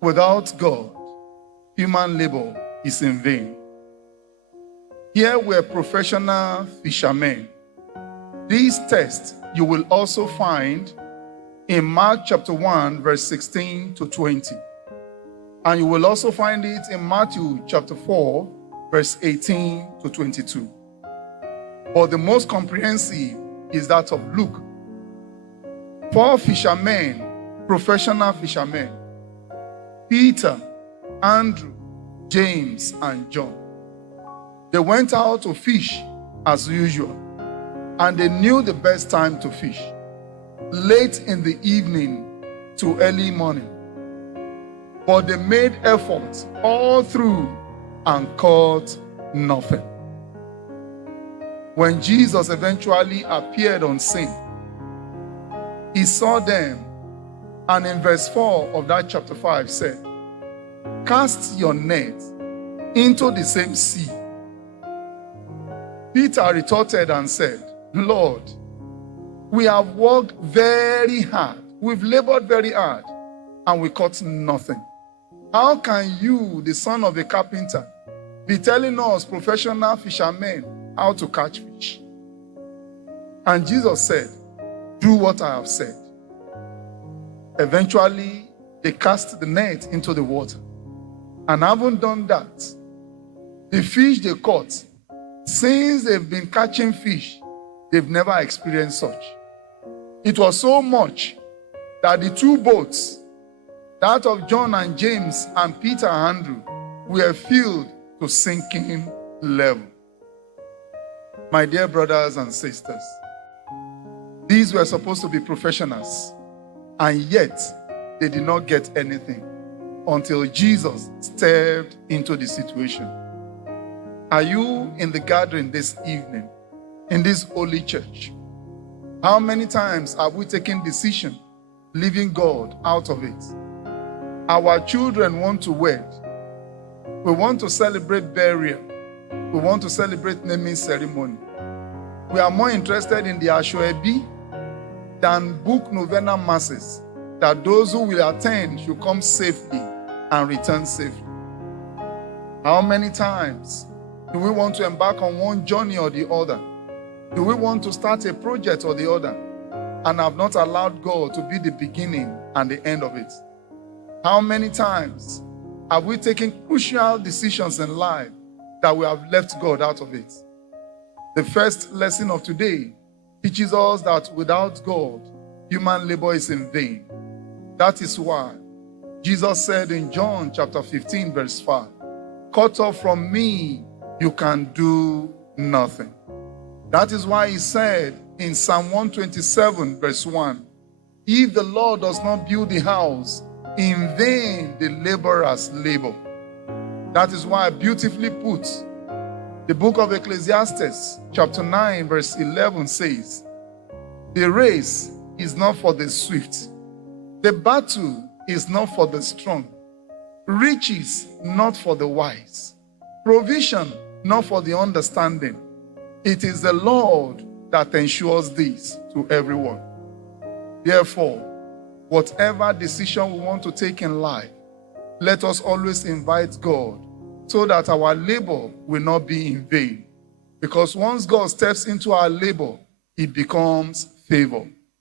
Without God, human labor is in vain. Here were professional fishermen. This text you will also find in Mark chapter 1, verse 16 to 20. And you will also find it in Matthew chapter 4, verse 18 to 22. But the most comprehensive is that of Luke. 4 fishermen, professional fishermen: Peter, Andrew, James, and John. They went out to fish as usual, and they knew the best time to fish: late in the evening to early morning. But they made efforts all through and caught nothing. When Jesus eventually appeared on scene, he saw them, and in verse 4 of that chapter 5 said, "Cast your net into the same sea." Peter retorted and said, "Lord, we have worked very hard. We've labored very hard, and we caught nothing. How can you, the son of a carpenter, be telling us professional fishermen how to catch fish?" And Jesus said, "Do what I have said." Eventually, they cast the net into the water. And having done that, the fish they caught, since they've been catching fish, they've never experienced such. It was so much that the 2 boats, that of John and James and Peter and Andrew, were filled to sinking level. My dear brothers and sisters, these were supposed to be professionals, and yet they did not get anything until Jesus stepped into the situation. Are you in the gathering this evening, in this holy church? How many times have we taken decision leaving God out of it? Our children want to wed. We want to celebrate burial. We want to celebrate naming ceremony. We are more interested in the Ashoebi than book Novena masses, that those who will attend should come safely and return safely. How many times do we want to embark on one journey or the other? Do we want to start a project or the other and have not allowed God to be the beginning and the end of it? How many times have we taken crucial decisions in life that we have left God out of it? The first lesson of today teaches us that without God, human labor is in vain. That is why Jesus said in John chapter 15, verse 5, "Cut off from me, you can do nothing." That is why he said in Psalm 127, verse 1, "If the Lord does not build the house, in vain the laborers labor." That is why, beautifully put, the book of Ecclesiastes, chapter 9, verse 11 says, "The race is not for the swift. The battle is not for the strong. Riches not for the wise. Provision not for the understanding. It is the Lord that ensures this to everyone." Therefore, whatever decision we want to take in life, let us always invite God so that our labor will not be in vain. Because once God steps into our labor, it becomes favor.